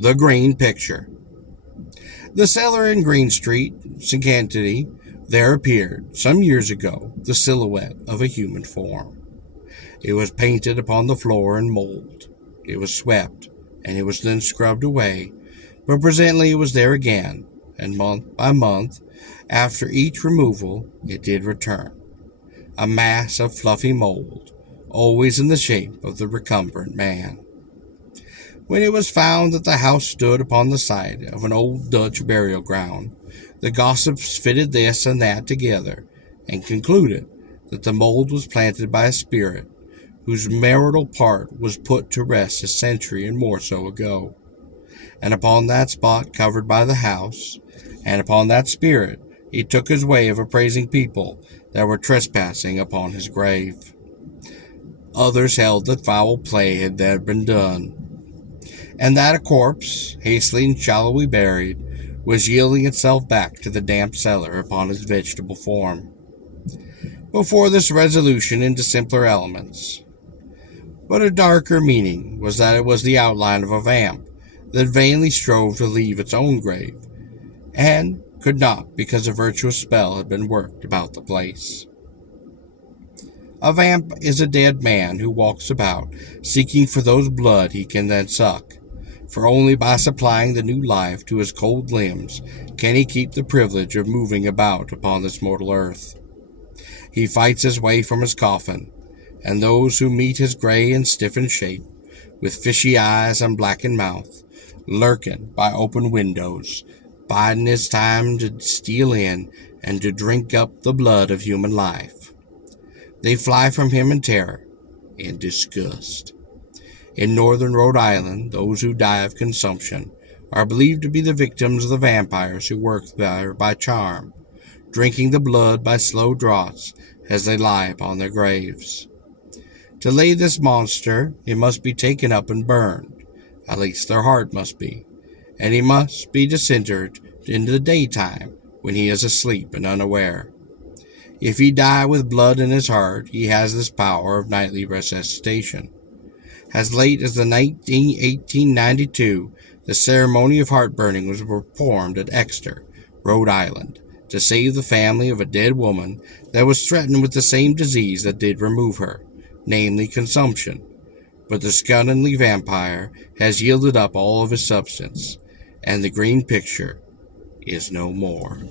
The Green Picture. The cellar in Green Street, Schenectady, there appeared, some years ago, the silhouette of a human form. It was painted upon the floor in mold. It was swept, and it was then scrubbed away, but presently it was there again, and month by month, after each removal, it did return. A mass of fluffy mold, always in the shape of the recumbent man. When it was found that the house stood upon the site of an old Dutch burial ground, the gossips fitted this and that together, and concluded that the mold was planted by a spirit whose marital part was put to rest a century and more so ago, and upon that spot covered by the house, and upon that spirit he took his way of appraising people that were trespassing upon his grave. Others held that foul play had there been done, and that a corpse, hastily and shallowly buried, was yielding itself back to the damp cellar upon its vegetable form. Before this resolution into simpler elements, but a darker meaning was that it was the outline of a vamp that vainly strove to leave its own grave, and could not because a virtuous spell had been worked about the place. A vamp is a dead man who walks about, seeking for those blood he can then suck, for only by supplying the new life to his cold limbs can he keep the privilege of moving about upon this mortal earth. He fights his way from his coffin, and those who meet his gray and stiffened shape, with fishy eyes and blackened mouth, lurking by open windows, biding his time to steal in and to drink up the blood of human life. They fly from him in terror, in disgust. In northern Rhode Island, those who die of consumption are believed to be the victims of the vampires who work there by charm, drinking the blood by slow draughts as they lie upon their graves. To lay this monster, it must be taken up and burned, at least their heart must be, and he must be disinterred in the daytime when he is asleep and unaware. If he die with blood in his heart, he has this power of nightly resuscitation. As late as 1892, the ceremony of heart-burning was performed at Exeter, Rhode Island, to save the family of a dead woman that was threatened with the same disease that did remove her, namely consumption. But the scuttling vampire has yielded up all of his substance, and the green picture is no more.